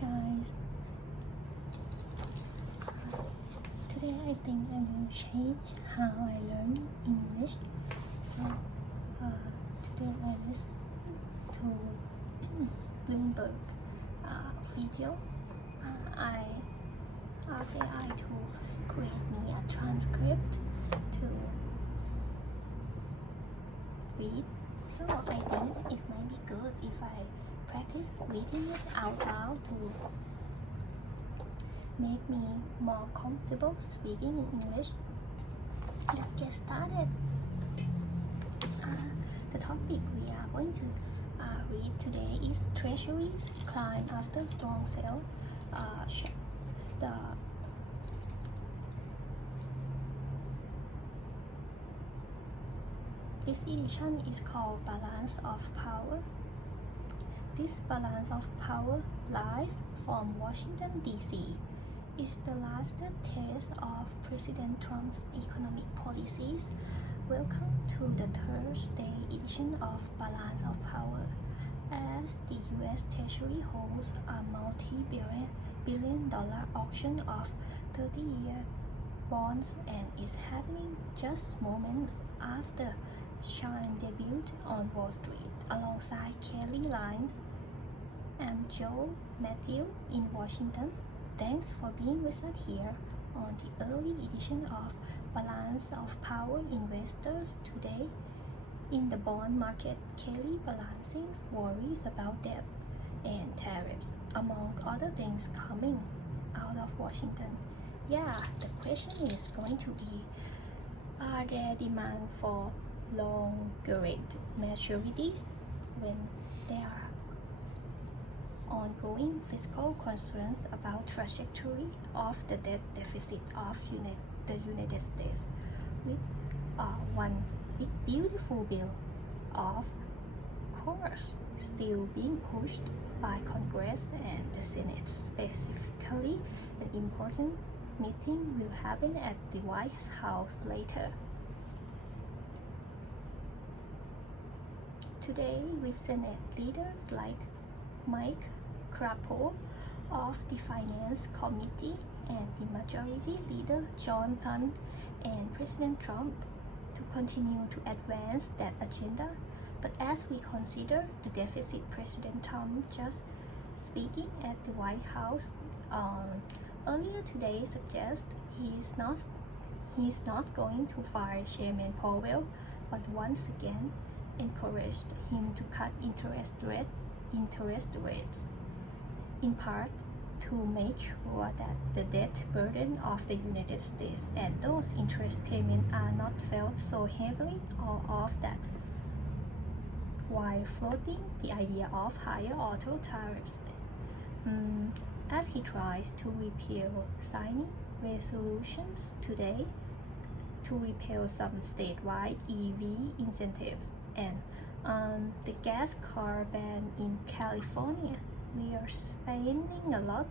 guys, today I think I will change how I learn English. So today I listen to Bloomberg video. I asked AI to create me a transcript to read. So I think it might be good if I practice reading it out loud to make me more comfortable speaking in English. Let's get started. The topic we are going to read today is Treasuries climb after strong sale. This edition is called Balance of Power. This balance of power live from Washington, D.C. is the last test of President Trump's economic policies. Welcome to the Thursday edition of Balance of Power. As the U.S. Treasury holds a multi-billion dollar auction of 30-year bonds and is happening just moments after Chime debuted on Wall Street alongside Kelly Lines and Joe Matthew in Washington. Thanks for being with us here on the early edition of Balance of Power Investors today. In the bond market, Kelly balancing worries about debt and tariffs, among other things coming out of Washington. Yeah, the question is going to be, are there demand for longer rate maturities when there are ongoing fiscal concerns about trajectory of the debt deficit of the United States, with one big beautiful bill of course still being pushed by Congress and the Senate. Specifically, an important meeting will happen at the White House later today with Senate leaders like Mike Crapo of the Finance Committee and the Majority Leader John Thune and President Trump to continue to advance that agenda. But as we consider the deficit, President Trump just speaking at the White House earlier today suggests he's not going to fire Chairman Powell, but once again encouraged him to cut interest rates, in part to make sure that the debt burden of the United States and those interest payments are not felt so heavily of that, while floating the idea of higher auto tariffs as he tries to repeal signing resolutions today to repeal some statewide EV incentives and the gas car ban in California. We are spending a lot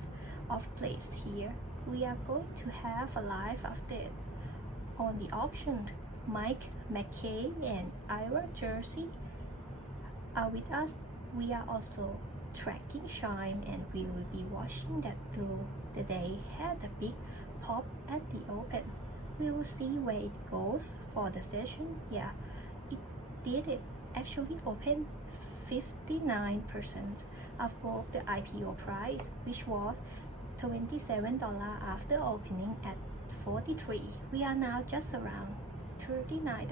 of place here. We are going to have a live update on the auction. Mike McKay and Ira Jersey are with us. We are also tracking Chime and we will be watching that through the day. Had a big pop at the open. We will see where it goes for the session. Yeah, it actually opened 59% above the IPO price, which was $27 after opening at $43. We are now just around $39.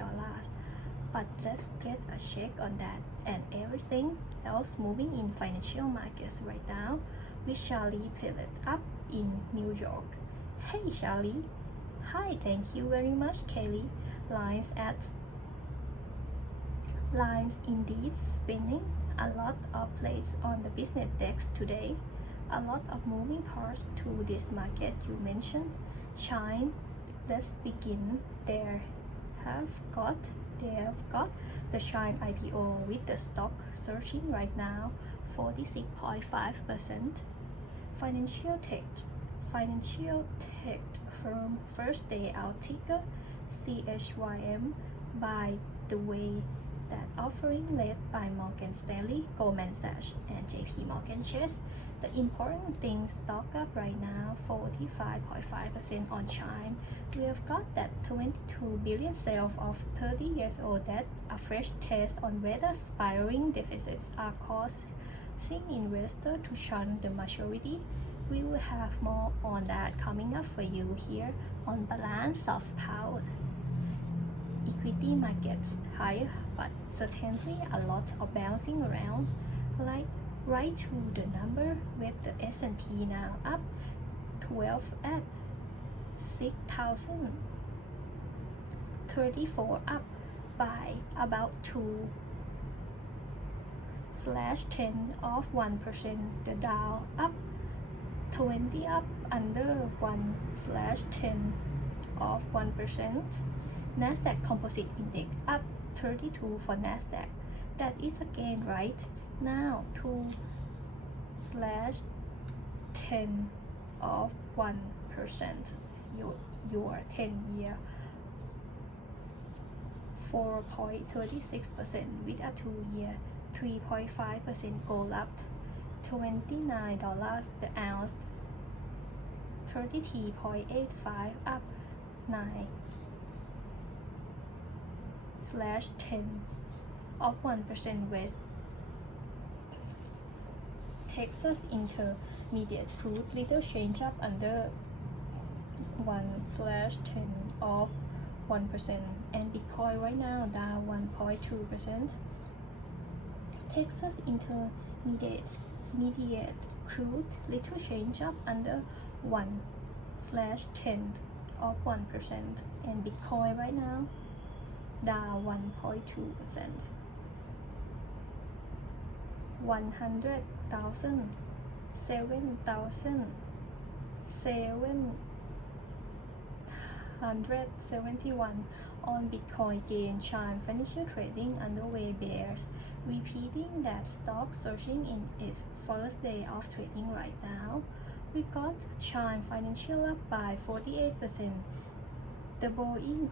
But let's get a check on that and everything else moving in financial markets right now with Charlie Pellet up in New York. Hey Charlie. Hi, thank you very much Kelly. Lines indeed spinning. A lot of plays on the business desk today. A lot of moving parts to this market you mentioned. Chime, let's begin. They have got the Chime IPO with the stock surging right now 46.5%. Financial tech firm first day out ticker CHYM. By the way, that offering led by Morgan Stanley, Goldman Sachs, and JP Morgan Chase The important thing, stock up right now 45.5% on Chime. We have got that 22 billion sale of 30 years old debt, a fresh test on whether spiraling deficits are causing investors to shun the maturity. We will have more on that coming up for you here on Balance of Power. Equity markets higher, but certainly a lot of bouncing around, like right to the number with the S&P now up 12 at 6,034, up by about 2/10 of 1%. The Dow up 20, up under 1/10 of 1%. Nasdaq Composite Index up 32 for Nasdaq. That is again right now 2/10 of 1%. Your 10-year 4.36% with a 2-year 3.5%. Gold up $29 the ounce, 33.85, up 9/10 of 1%. West Texas Intermediate crude little change, up under 1/10 of 1%. And Bitcoin right now down 1.2%. Texas Intermediate crude little change, up under 1/10 of 1%. And Bitcoin right now down 1.2%. 100,000, 7,771 on Bitcoin gain. Chime financial trading underway, bears repeating that stock surging in its first day of trading right now. We got Chime financial up by 48%. The Boeing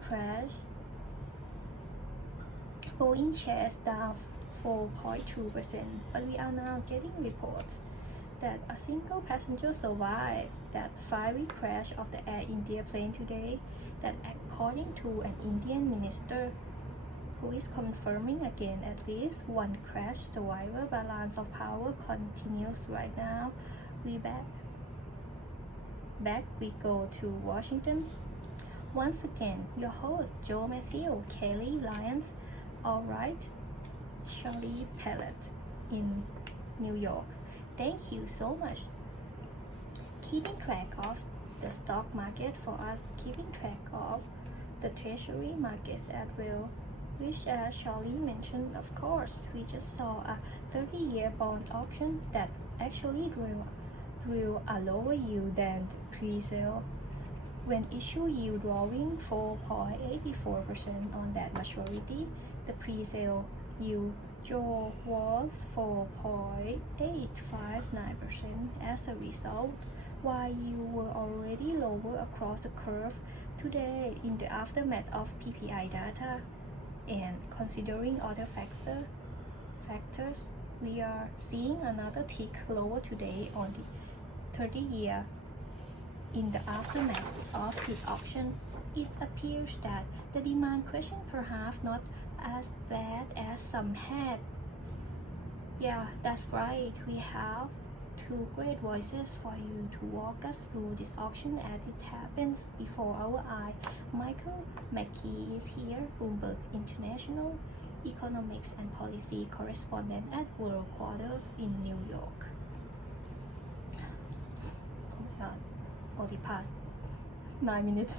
shares down 4.2%, but we are now getting reports that a single passenger survived that fiery crash of the Air India plane today, that according to an Indian minister who is confirming again at least one crash survivor. Balance of Power continues right now. We back we go to Washington. Once again, your host Joe Matthew, Kelly Lyons, all right, Shirley Pellet in New York. Thank you so much. Keeping track of the stock market for us, keeping track of the Treasury markets as well, which as Shirley mentioned, of course, we just saw a 30-year bond auction that actually drew a lower yield than pre-sale, when issue yield drawing 4.84% on that maturity. The pre-sale yield draw was 4.859%. As a result, while you were already lower across the curve today in the aftermath of PPI data and considering other factors, we are seeing another tick lower today on the 30-year. In the aftermath of this auction, it appears that the demand question perhaps not as bad as some had. Yeah, that's right. We have two great voices for you to walk us through this auction as it happens before our eye. Michael McKee is here, Bloomberg International Economics and Policy Correspondent at World Quarters in New York. Oh God, already past 9 minutes.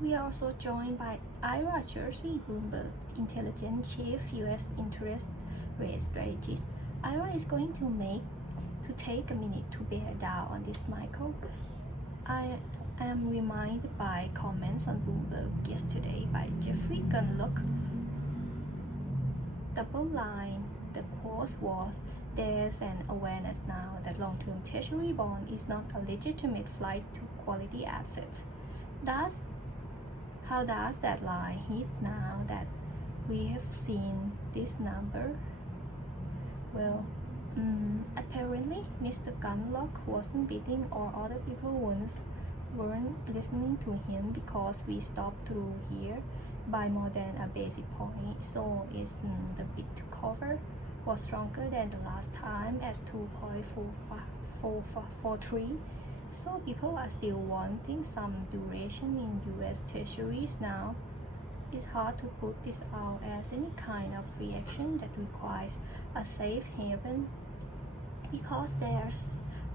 We are also joined by Ira Jersey, Bloomberg Intelligence Chief U.S. Interest Rate Strategist. Ira is going to take a minute to bear down on this, Michael. I am reminded by comments on Bloomberg yesterday by Jeffrey Gunlock. Double line, the quote was, "There's an awareness now that long-term Treasury bond is not a legitimate flight to quality assets." How does that line hit now that we've seen this number Well, apparently Mr. Gunlock wasn't beating or other people weren't listening to him because we stopped through here by more than a basic point. So it's the bid to cover was stronger than the last time at 2.443. So people are still wanting some duration in US Treasuries now. It's hard to put this out as any kind of reaction that requires a safe haven because there's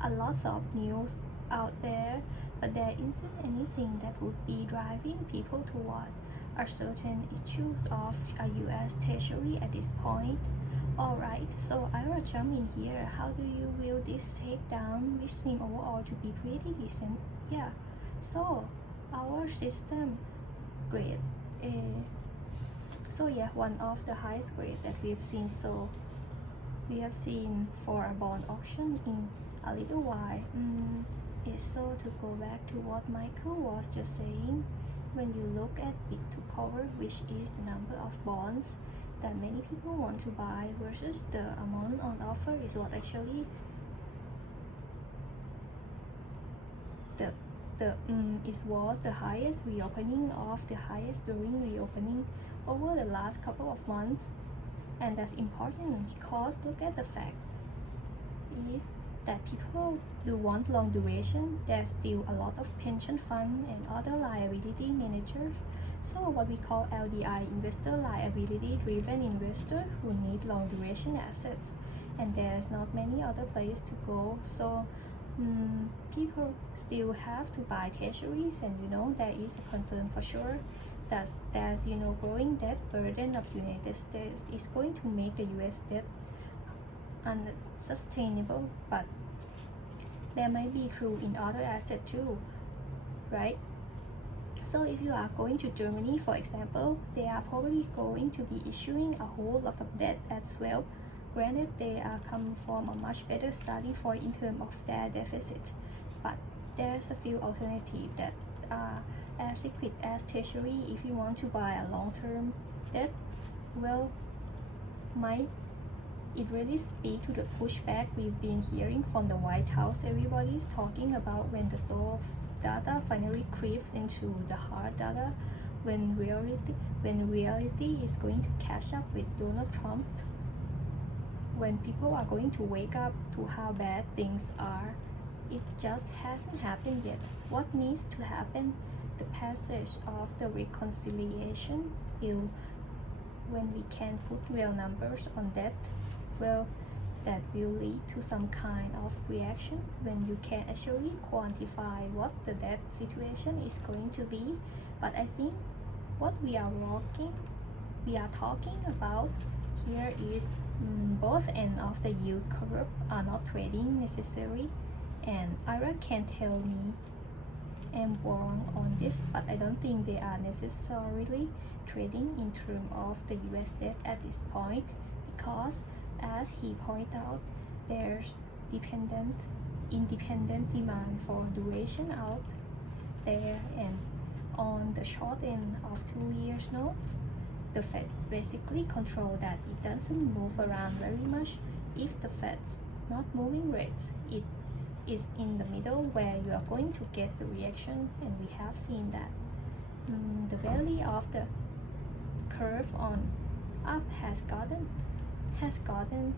a lot of news out there, but there isn't anything that would be driving people toward a certain issues of a US Treasury at this point. Alright, so I will jump in here. How do you view this takedown, which seems overall to be pretty decent? Yeah, so our system grade. So yeah, one of the highest grade that we've seen. So we have seen for a bond auction in a little while. So to go back to what Michael was just saying, when you look at bid to cover, which is the number of bonds that many people want to buy versus the amount on offer, is what actually was the highest reopening of the highest during reopening over the last couple of months. And that's important because look at the fact is that people do want long duration. There's still a lot of pension fund and other liability managers, so what we call LDI, investor liability driven investor, who need long duration assets, and there's not many other places to go. So people still have to buy treasuries, and there is a concern for sure that there's growing debt burden of United States is going to make the US debt unsustainable, but that might be true in other assets too, right? So if you are going to Germany, for example, they are probably going to be issuing a whole lot of debt as well. Granted, they are come from a much better starting point in terms of their deficit, but there's a few alternatives that are as liquid as Treasury if you want to buy a long-term debt. Well, might it really speak to the pushback we've been hearing from the White House? Everybody's talking about when the soft data finally creeps into the hard data, when reality is going to catch up with Donald Trump, when people are going to wake up to how bad things are. It just hasn't happened yet. What needs to happen? The passage of the reconciliation bill, when we can put real numbers on that. Well, that will lead to some kind of reaction when you can actually quantify what the debt situation is going to be. But I think what we are talking about here is both ends of the yield curve are not trading necessarily, and Ira can tell me I'm wrong on this, but I don't think they are necessarily trading in terms of the US debt at this point, because as he pointed out, there's independent demand for duration out there, and on the short end of 2 years notes, the Fed basically control that it doesn't move around very much. If the Fed's not moving rates, it is in the middle where you are going to get the reaction, and we have seen that the value of the curve on up has gotten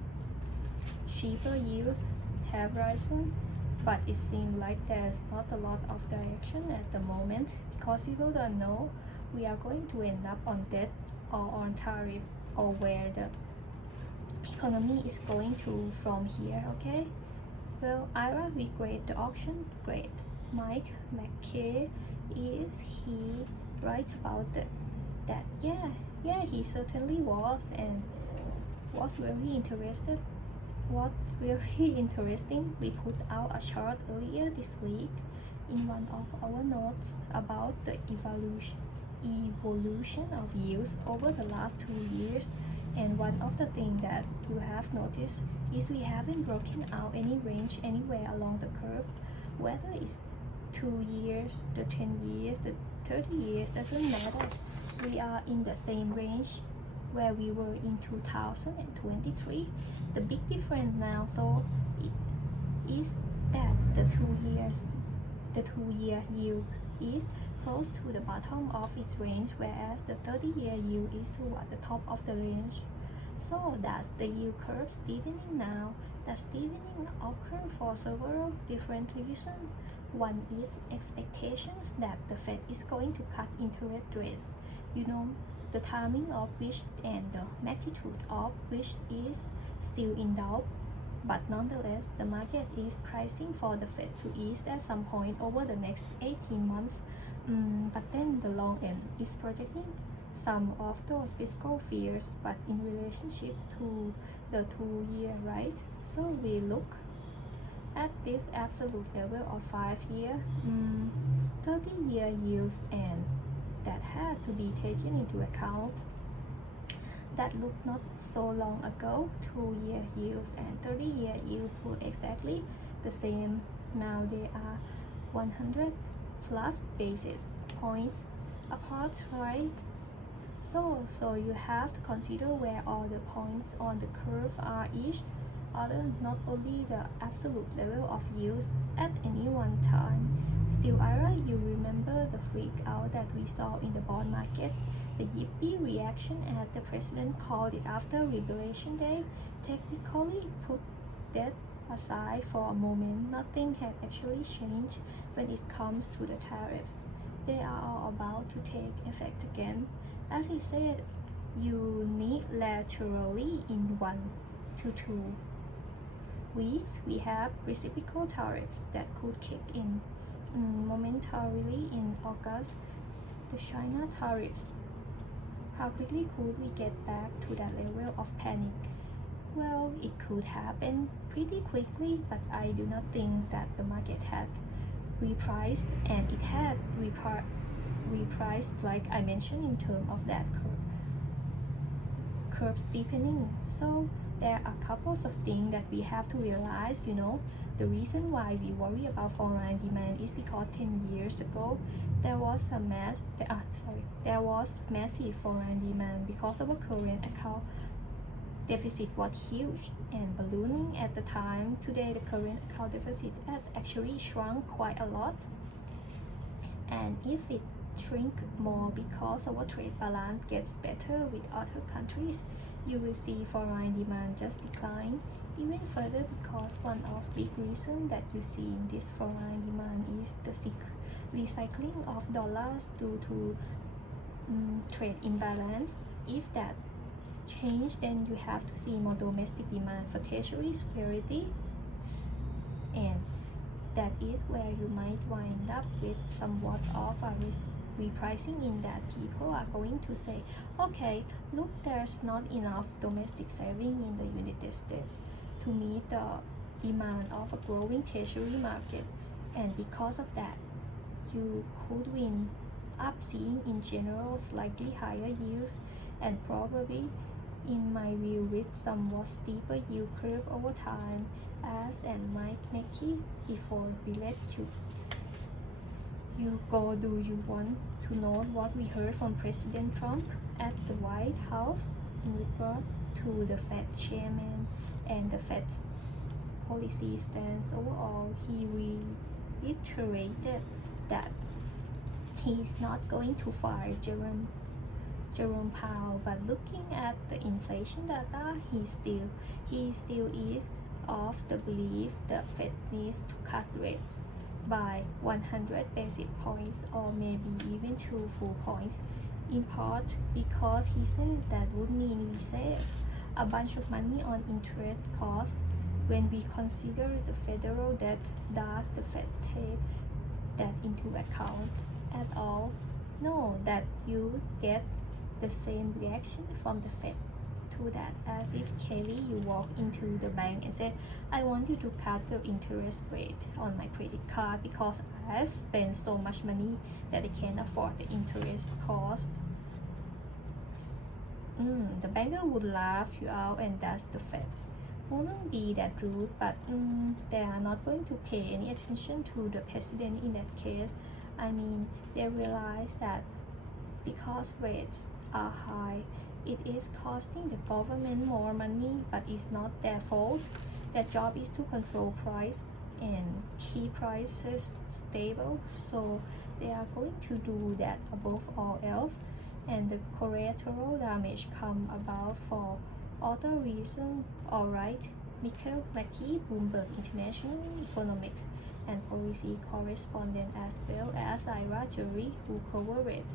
cheaper, yields have risen, but it seems like there's not a lot of direction at the moment because people don't know we are going to end up on debt or on tariff or where the economy is going to from here. Okay, well, Ira, we grade the auction, great. Mike McKay, is he right about that? Yeah, he certainly was, and was very interested. What very interesting, we put out a chart earlier this week in one of our notes about the evolution of yields over the last 2 years, and one of the things that you have noticed is we haven't broken out any range anywhere along the curve, whether it's 2 years, the 10 years, the 30 years, doesn't matter. We are in the same range where we were in 2023. The big difference now, though, is that the two-year yield is close to the bottom of its range, whereas the 30-year yield is toward the top of the range. So that's the yield curve steepening now. The steepening occurs for several different reasons. One is expectations that the Fed is going to cut interest rates. The timing of which and the magnitude of which is still in doubt. But nonetheless, the market is pricing for the Fed to ease at some point over the next 18 months. But then the long end is projecting some of those fiscal fears, but in relationship to the 2-year, right? So we look at this absolute level of 5-year, 30-year yields, and that has to be taken into account. That looked not so long ago, 2-year yields and 30-year yields were exactly the same. Now they are 100 plus basis points apart, right? So you have to consider where all the points on the curve are each other, not only the absolute level of yields at any one time. Still, Ira, you remember the freak out that we saw in the bond market? The yippee reaction as the president called it after Liberation Day. Technically, put that aside for a moment, nothing had actually changed when it comes to the tariffs. They are all about to take effect again. As he said, unilaterally in 1 to 2 weeks, we have reciprocal tariffs that could kick in momentarily in August. The China tariffs. How quickly could we get back to that level of panic? Well, it could happen pretty quickly, but I do not think that the market had repriced, and it had repriced, like I mentioned, in terms of that curve steepening. So there are couples of things that we have to realize. The reason why we worry about foreign demand is because 10 years ago there was massive foreign demand because our current account deficit was huge and ballooning at the time. Today the current account deficit has actually shrunk quite a lot, and if it shrink more because our trade balance gets better with other countries, you will see foreign demand just decline even further, because one of big reasons that you see in this foreign demand is the recycling of dollars due to trade imbalance. If that change, then you have to see more domestic demand for Treasury securities, and that is where you might wind up with somewhat of a repricing, in that people are going to say, okay, look, there's not enough domestic saving in the United States to meet the demand of a growing Treasury market, and because of that, you could wind up seeing in general slightly higher yields, and probably, in my view, with somewhat steeper yield curve over time, as and might make it. Before we let you go, do you want to know what we heard from President Trump at the White House in regard to the Fed chairman and the Fed's policy stance overall? He reiterated that he's not going to fire Jerome Powell, but looking at the inflation data, he still is of the belief the Fed needs to cut rates by 100 basis points, or maybe even 2 full points, in part because he said that would mean we save a bunch of money on interest costs. When we consider the federal debt, does the Fed take that into account at all? No, that you get the same reaction from the Fed to that as if, Kelly, you walk into the bank and said, I want you to cut the interest rate on my credit card because I've spent so much money that I can't afford the interest cost. The banker would laugh you out, and that's the Fed. Wouldn't be that rude, but they are not going to pay any attention to the president in that case. I mean, they realize that because rates are high, It is costing the government more money, but it's not their fault. Their job is to control price and keep prices stable, so they are going to do that above all else. And the collateral damage come about for other reasons. Alright, Mikhail Mackey, Bloomberg International Economics and Policy Correspondent, as well as Ira Jury, who cover it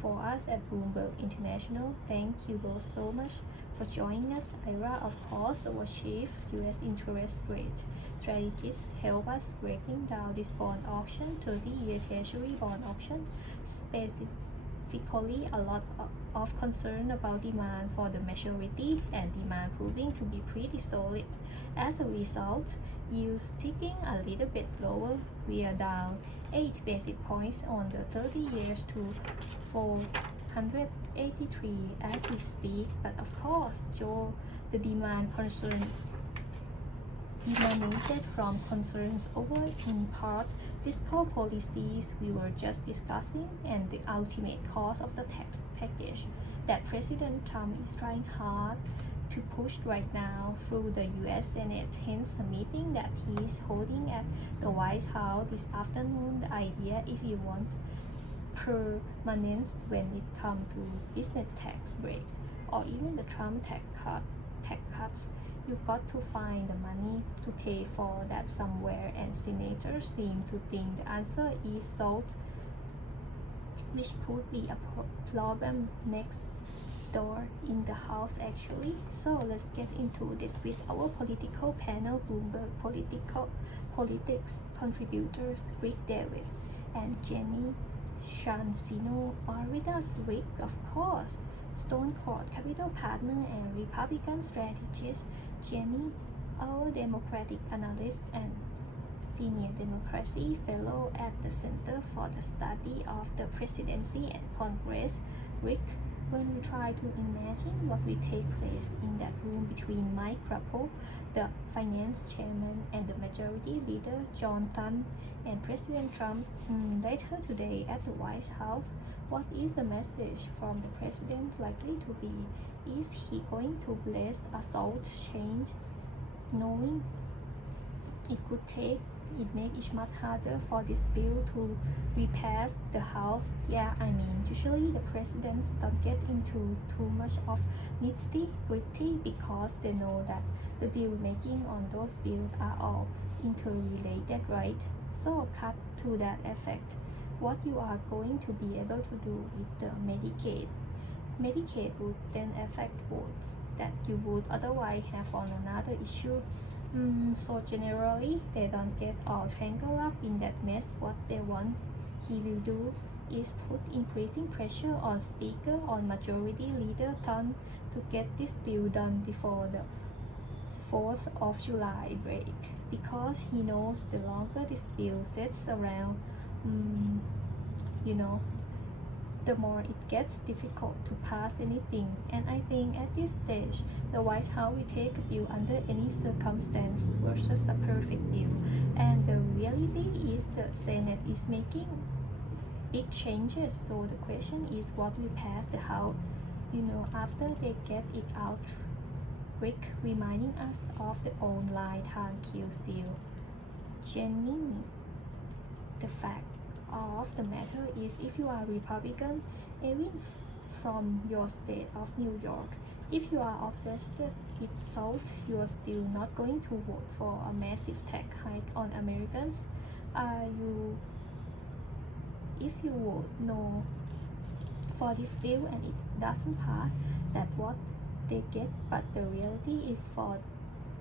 for us at Bloomberg International. Thank you both so much for joining us. Ira, of course, our chief US interest rate strategist, help us breaking down this bond auction, 30-year Treasury bond auction. Specifically, a lot of concern about demand for the maturity and demand proving to be pretty solid. As a result, yields ticking a little bit lower. We are down 8 basis points on the 30 years to 483 as we speak. But of course, Joe, the demand concern emanated from concerns over, in part, fiscal policies we were just discussing and the ultimate cost of the tax package that President Trump is trying hard to push right now through the US Senate. Hence, a meeting that he is holding at the White House this afternoon. The idea, if you want permanence when it comes to business tax breaks or even the Trump tax cuts, you got to find the money to pay for that somewhere, and senators seem to think the answer is salt, which could be a problem next door in the House actually. So let's get into this with our political panel. Bloomberg politics contributors Rick Davis and Jenny Sciancino are with us. Rick, of course, Stone Court Capital partner and Republican strategist. Jenny, our Democratic analyst and senior democracy fellow at the Center for the Study of the Presidency and Congress. Rick, when we try to imagine what will take place in that room between Mike Crapo, the finance chairman, and the majority leader John Thune and President Trump later today at the White House, what is the message from the president likely to be? Is he going to bless a salt change, knowing it could make it much harder for this bill to be passed the House? Yeah, I mean, usually the presidents don't get into too much of nitty-gritty because they know that the deal making on those bills are all interrelated, right? So cut to that effect, what you are going to be able to do with the Medicaid would then affect votes that you would otherwise have on another issue. So generally, they don't get all tangled up in that mess. What they want he will do is put increasing pressure on Speaker, on Majority Leader Thune to get this bill done before the 4th of July break, because he knows the longer this bill sits around, the more it gets difficult to pass anything. And I think at this stage, the White House will take a bill under any circumstance versus a perfect bill. And the reality is the Senate is making big changes. So the question is what will pass the House, after they get it out. Rick reminding us of the old line time kills deal. Jenny, the fact of the matter is, if you are Republican, even from your state of New York, if you are obsessed with salt, you are still not going to vote for a massive tax hike on Americans. If you vote no for this bill and it doesn't pass, that's what they get. But the reality is, for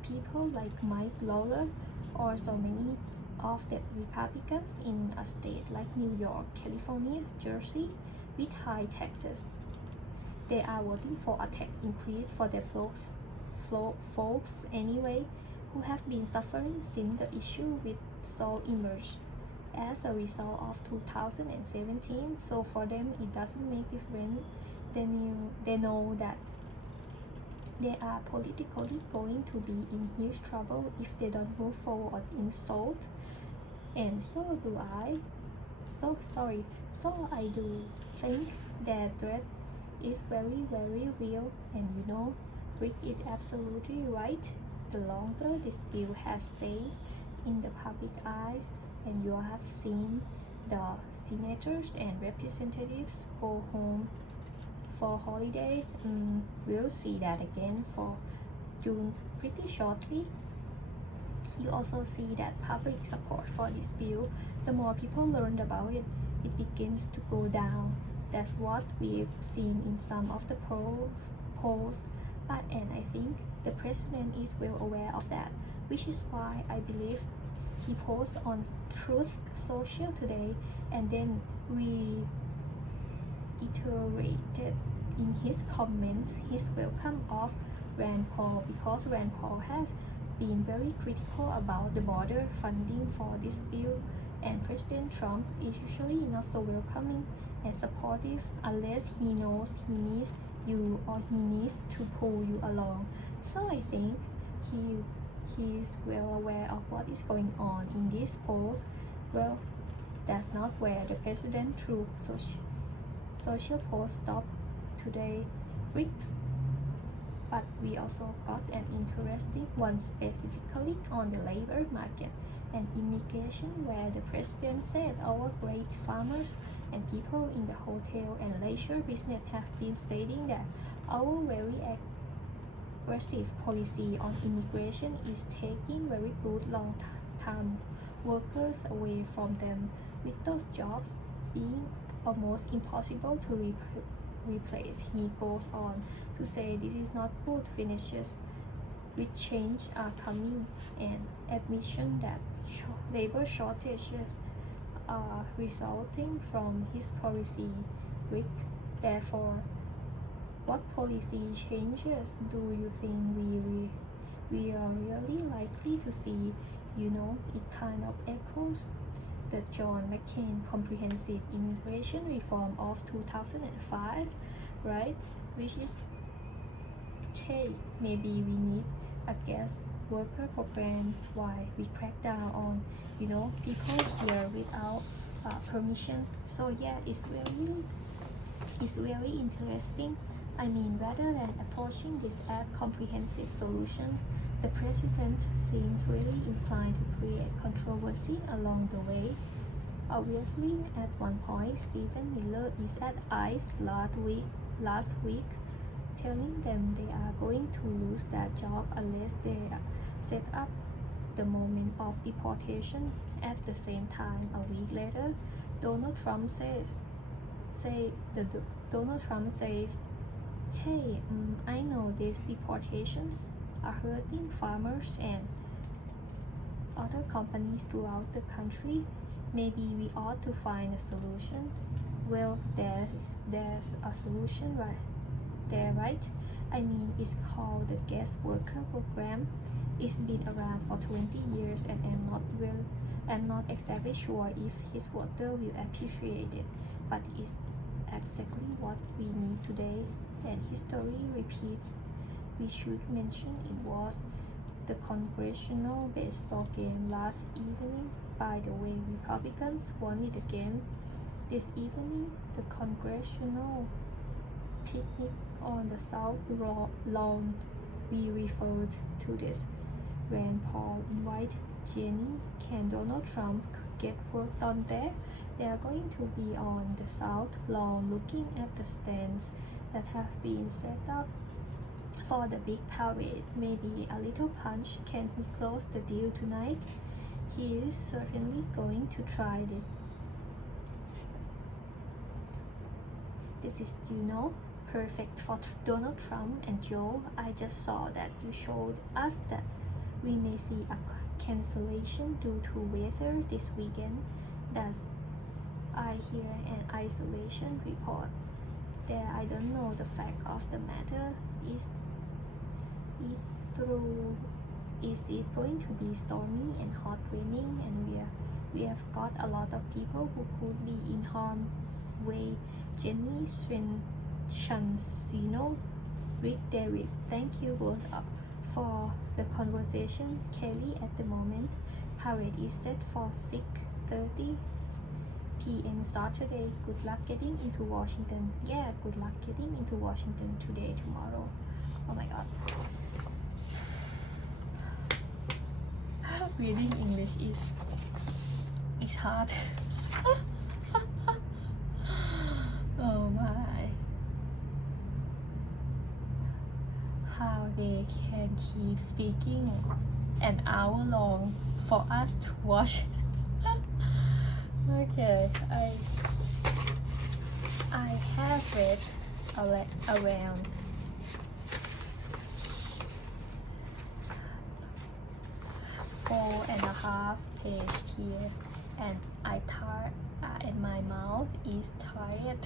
people like Mike Lawler or so many of the Republicans in a state like New York, California, Jersey, with high taxes, they are voting for a tax increase for their folks anyway, who have been suffering since the issue with salt emerged as a result of 2017. So for them, it doesn't make difference. They know that they are politically going to be in huge trouble if they don't move forward in salt. And so do I. So I do think their threat is very, very real, and Rick is absolutely right. The longer this bill has stayed in the public eyes, and you have seen the senators and representatives go home for holidays, we'll see that again for June pretty shortly. You also see that public support for this bill, the more people learn about it, it begins to go down. That's what we've seen in some of the polls. And I think the president is well aware of that, which is why I believe he posted on Truth Social today and then reiterated in his comments his welcome of Rand Paul, because Rand Paul has been very critical about the border funding for this bill, and President Trump is usually not so welcoming and supportive unless he knows he needs you or he needs to pull you along. So I think he's well aware of what is going on in this polls. Well, that's not where the president through social post stopped today, Rick's. But we also got an interesting one specifically on the labor market and immigration, where the president said our great farmers and people in the hotel and leisure business have been stating that our very aggressive policy on immigration is taking very good long-term workers away from them, with those jobs being almost impossible to replace. He goes on to say this is not good finishes with change are coming, and admission that labor shortages are resulting from his policy. Rick, therefore, what policy changes do you think we are really likely to see? It kind of echoes the John McCain Comprehensive Immigration Reform of 2005, right? Which is, okay, maybe we need a guest worker program while we crack down on, people here without permission. So yeah, it's really interesting. I mean, rather than approaching this as comprehensive solution, the president seems really inclined to create controversy along the way. Obviously, at one point, Stephen Miller is at ICE last week, telling them they are going to lose their job unless they set up the moment of deportation. At the same time, a week later, Donald Trump says, hey, I know these deportations are hurting farmers and other companies throughout the country. Maybe we ought to find a solution. Well, there's a solution right there, right? I mean, it's called the guest worker program. It's been around for 20 years, and I'm not exactly sure if his voter will appreciate it, but it's exactly what we need today, and history repeats. We should mention it was the congressional baseball game last evening. By the way, Republicans won it again. This evening, the congressional picnic on the South Lawn, we referred to this. Rand Paul invite Jenny. Can Donald Trump get work done there? They are going to be on the South Lawn looking at the stands that have been set up for the big parade. Maybe a little punch. Can he close the deal tonight? He is certainly going to try this. This is, perfect for Donald Trump and Joe. I just saw that you showed us that we may see a cancellation due to weather this weekend. That's I hear an isolation report. There, I don't know the fact of the matter. Is it going to be stormy and hot raining, and we have got a lot of people who could be in harm's way. Jenny Shansino, Rick David, thank you both for the conversation. Kelly, at the moment, parade is set for 6:30 p.m. Saturday. Good luck getting into Washington. Yeah, good luck getting into Washington today, tomorrow. Oh my god. Reading English is hard. Oh my. How they can keep speaking an hour long for us to watch. Okay, I have read around 4.5 pages here, and and my mouth is tired.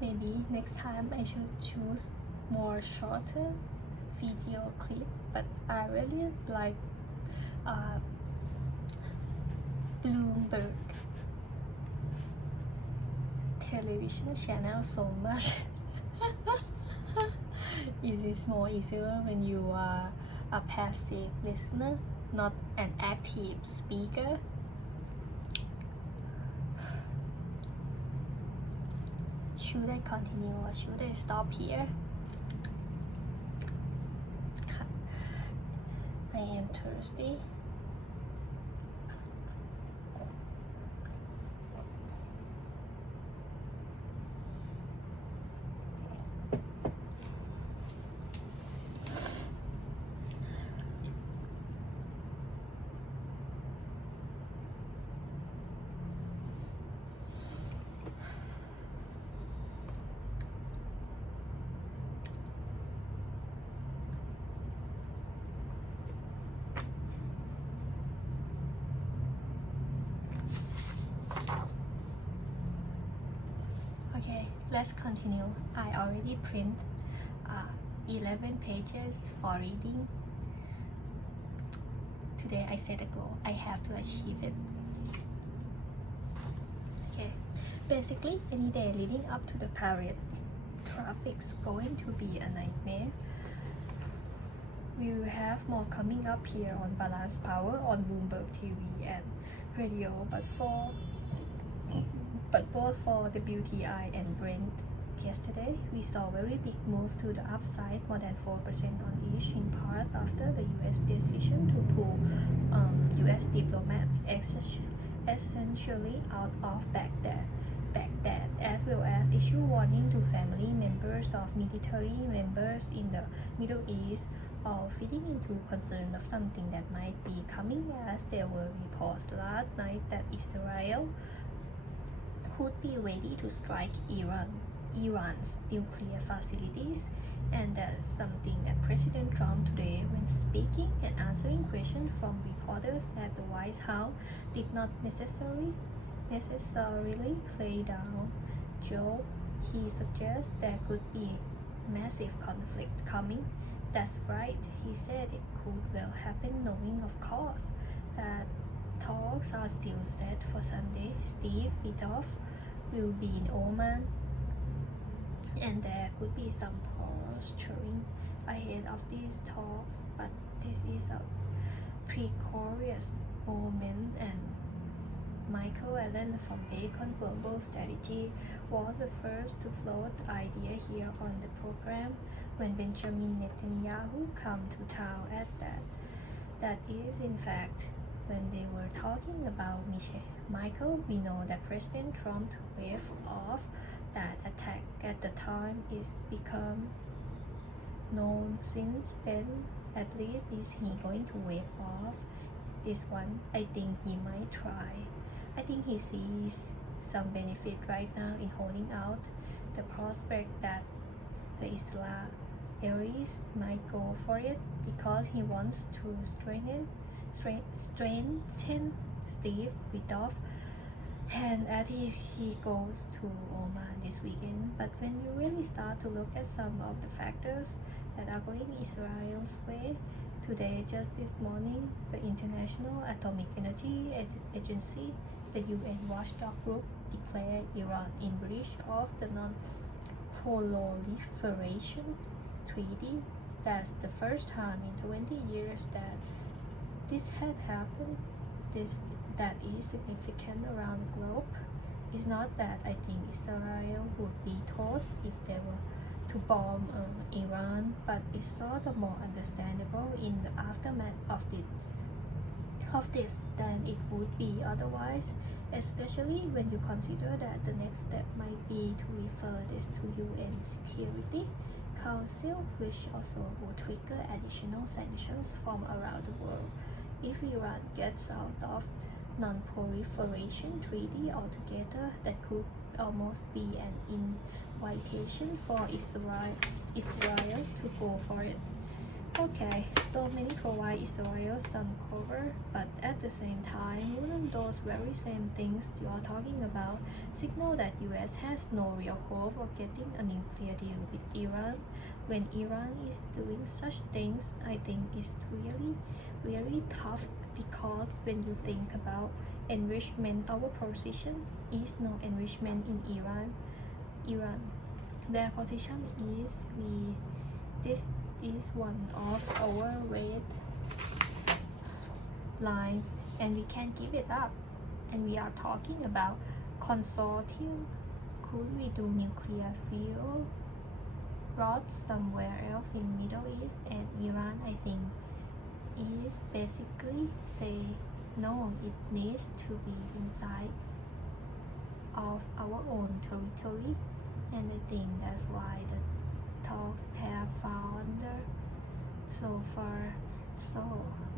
Maybe next time I should choose more shorter video clip, but I really like Bloomberg television channel so much. It is more easier when you are a passive listener, not an active speaker. Should I continue or should I stop here? I am thirsty. Okay, let's continue. I already print 11 pages for reading. Today I set a goal. I have to achieve it. Okay, basically any day leading up to the period, traffic's going to be a nightmare. We will have more coming up here on Balance Power on Bloomberg TV and radio, but both for the WTI and Brent yesterday, we saw a very big move to the upside, more than 4% on each, in part after the US decision to pull US diplomats essentially out of Baghdad, as well as issue warning to family members of military members in the Middle East, all feeding into concern of something that might be coming, as there were reports last night that Israel could be ready to strike Iran's nuclear facilities, and that's something that President Trump today, when speaking and answering questions from reporters at the White House, did not necessarily play down. Joe, he suggests there could be massive conflict coming. That's right, he said it could well happen, knowing of course that talks are still set for Sunday. Steve Witkoff will be in Oman, and there could be some posturing ahead of these talks, but this is a precarious moment, and Michael Allen from Bacon Global Strategy was the first to float the idea here on the program when Benjamin Netanyahu come to town at that. That is, in fact, when they were talking about Michael, we know that President Trump's wave off that attack at the time is become known since then. At least is he going to wave off this one? I think he might try. I think he sees some benefit right now in holding out the prospect that the Israelis might go for it, because he wants to strengthen Steve Witkoff, and as he goes to Oman this weekend. But when you really start to look at some of the factors that are going Israel's way today, just this morning, the International Atomic Energy Agency the UN watchdog group declared Iran in breach of the Non-Proliferation Treaty. That's the first time in 20 years that this had happened. That is significant around the globe. It's not that I think Israel would be toast if they were to bomb Iran, but it's sort of more understandable in the aftermath of this than it would be otherwise, especially when you consider that the next step might be to refer this to UN Security Council, which also will trigger additional sanctions from around the world. If Iran gets out of Non-Proliferation Treaty altogether, that could almost be an invitation for Israel to go for it. Okay, so many provide Israel some cover, but at the same time, wouldn't those very same things you are talking about signal that US has no real hope of getting a nuclear deal with Iran? When Iran is doing such things, I think it's really tough, because when you think about enrichment, our position is no enrichment in Iran. Their position is this is one of our red lines and we can't give it up. And we are talking about consortium. Could we do nuclear fuel rods somewhere else in Middle East? And Iran, I think, is basically say no, it needs to be inside of our own territory, and I think that's why the talks have found so far. So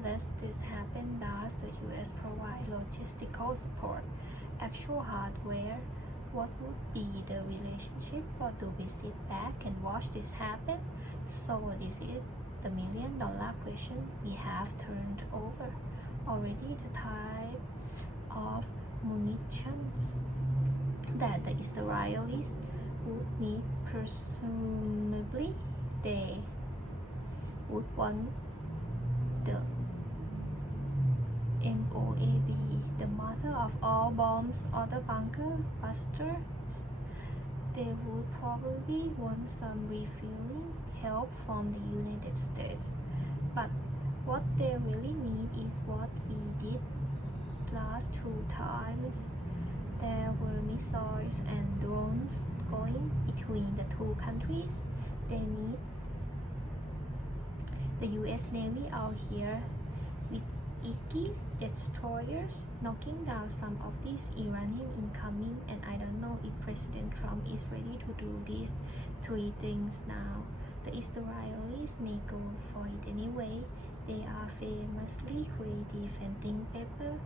let this happen. Does the US provide logistical support, actual hardware? What would be the relationship, or do we sit back and watch this happen? So this is the $1 million question we have turned over already. The type of munitions that the Israelis would need, presumably they would want the MOAB, the mother of all bombs, or the bunker busters. They would probably want some refueling help from the United States, but what they really need is what we did last 2 times. There were missiles and drones going between the 2 countries. They need the US Navy out here with Aegis destroyers knocking down some of these Iranian incoming, and I don't know if President Trump is ready to do these 3 things now. The Israelis may go for it anyway. They are famously creative and think paper,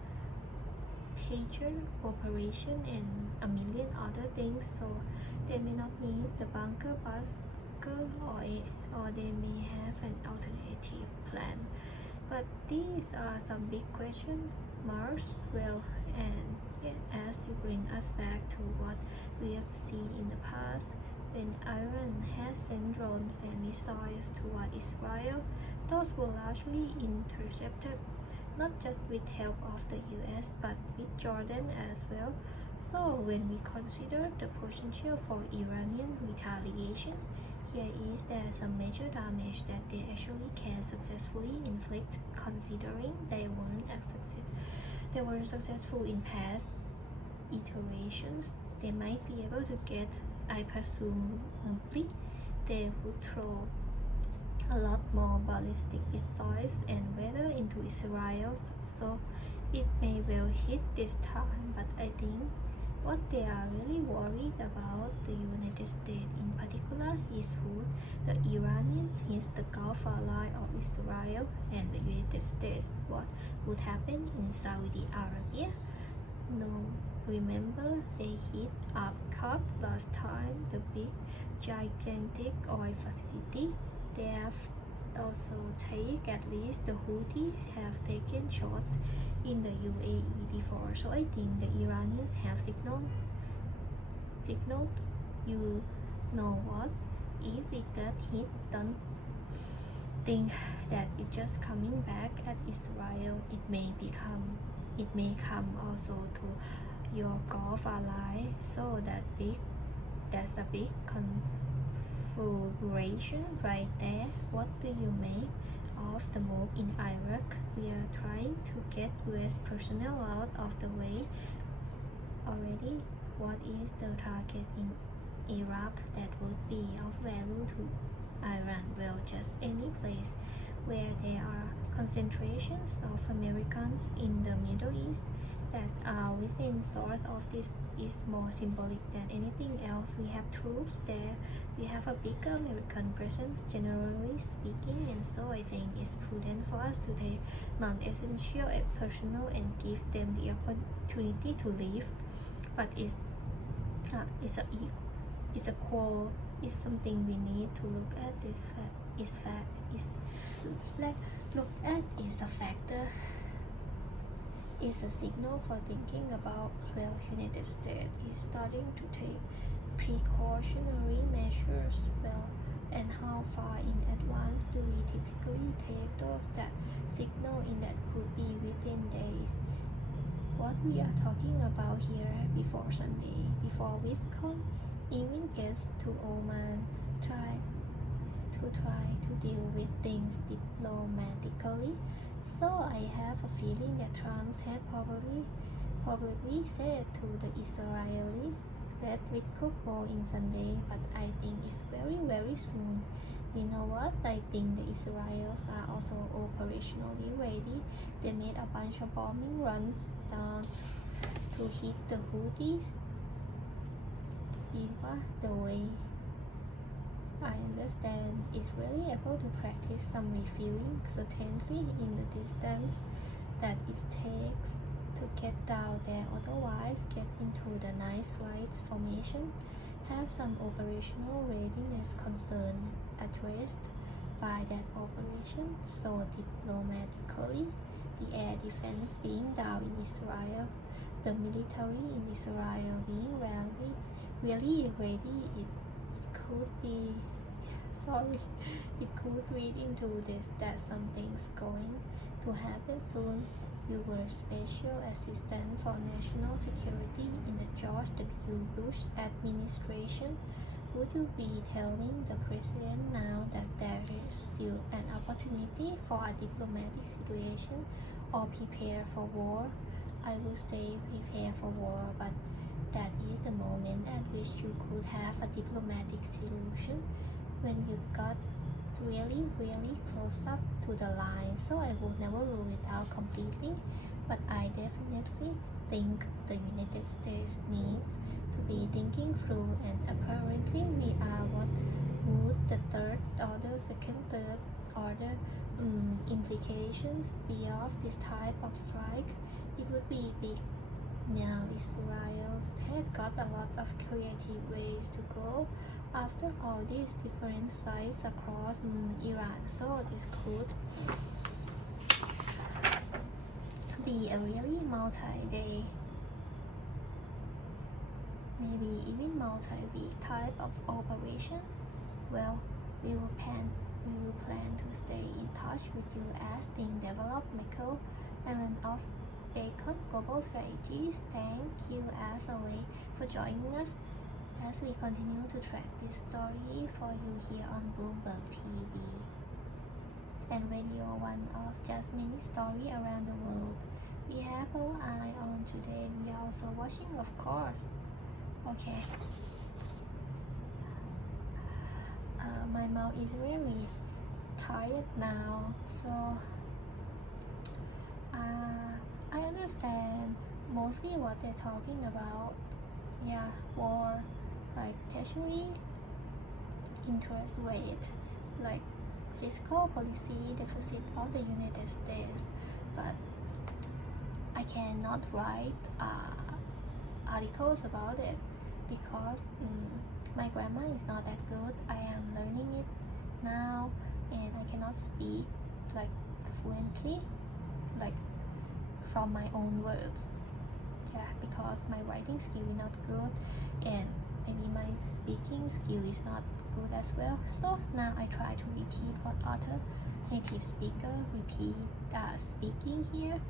pager operation, and a million other things, so they may not need the bunker buster, or they may have an alternative plan. But these are some big question marks. Well, and as you bring us back to what we have seen in the past, when Iran has sent drones and missiles toward Israel, those were largely intercepted, not just with help of the US, but with Jordan as well. So when we consider the potential for Iranian retaliation, here is there some major damage that they actually can successfully inflict, considering they were successful in past iterations. They might be able to get, I presumably, they would throw a lot more ballistic missiles and weather into Israel, so it may well hit this time. But I think what they are really worried about, the United States in particular, is would the Iranians hit the Gulf ally of Israel and the United States, what would happen in Saudi Arabia? No, remember they hit Abqaiq last time, the big gigantic oil facility. They have also taken, at least the Houthis have taken shots in the UAE before. So I think the Iranians have signaled, you know what, if it got hit, don't think that it just coming back at Israel. It may become it may come also to your golf ally. So that's a big configuration right there. What do you make of the move in Iraq? We are trying to get US personnel out of the way already. What is the target in Iraq that would be of value to Iran? Well, just any place where there are concentrations of Americans in the Middle East that are within sort of this is more symbolic than anything else. We have troops there, we have a bigger American presence generally speaking, and so I think it's prudent for us to take non-essential personnel and give them the opportunity to leave. But it's a core, it's something we need to look at. This fact is look at is a factor. It's a signal for thinking about where United States is starting to take precautionary measures. Well, and how far in advance do we typically take those that signal in that could be within days? What we are talking about here before Sunday, before WisCon even gets to Oman, try to deal with things diplomatically. So I have a feeling that Trump had probably said to the Israelis that we could go in Sunday, but I think it's very soon. You know what? I think the Israelis are also operationally ready. They made a bunch of bombing runs down to hit the Houthis. The way I understand Israeli able to practice some refueling, certainly in the distance that it takes to get down there, otherwise get into the nice rights formation, have some operational readiness concern addressed by that operation. So diplomatically, the air defense being down in Israel, the military in Israel being really ready, it could be it could read into this that something's going to happen soon. You were Special Assistant for National Security in the George W. Bush administration. Would you be telling the president now that there is still an opportunity for a diplomatic situation, or prepare for war? I would say prepare for war, but that is the moment at which you could have a diplomatic solution when you got really close up to the line. So I would never rule it out completely, but I definitely think the United States needs to be thinking through, and apparently we are. What would the third order implications be of this type of strike? It would be big. Now Israel has got a lot of creative ways to go after all these different sites across Iran, so this could be a really multi-day, maybe even multi-week type of operation. Well, we will plan to stay in touch with you as things develop. Michael Allen of Bacon Global Strategies, thank you as always for joining us as we continue to track this story for you here on Bloomberg TV. And Radio One of just many stories around the world. We have our eye on today. We are also watching, of course. Okay. My mouth is really tired now, so I understand mostly what they're talking about. Yeah, war, like Treasury, interest rate, like fiscal policy deficit of the United States. But I cannot write articles about it because my grammar is not that good. I am learning it now, and I cannot speak like fluently, like from my own words. Yeah, because my writing skill is not good, and maybe my speaking skill is not good as well. So now I try to repeat what other native speaker speaking here.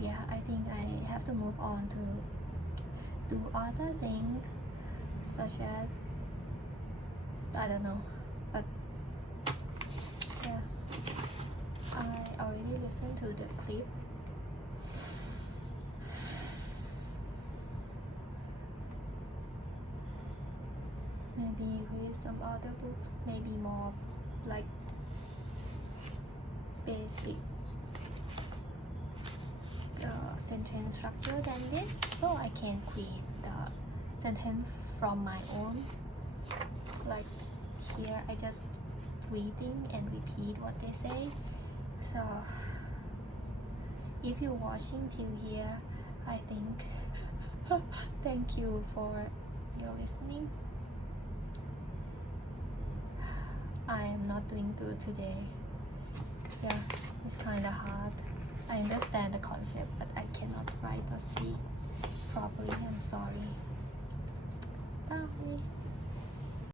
yeah, I think I have to move on to do other things, such as, I don't know, but yeah, I already listened to the clip. Maybe read some other books, maybe more like basic sentence structure than this, so I can create the sentence from my own. Like here, I just reading and repeat what they say. So if you're watching till here, I think thank you for your listening. I am not doing good today. Yeah, it's kind of hard. I understand the concept, but I cannot write or speak properly. I'm sorry. Bye.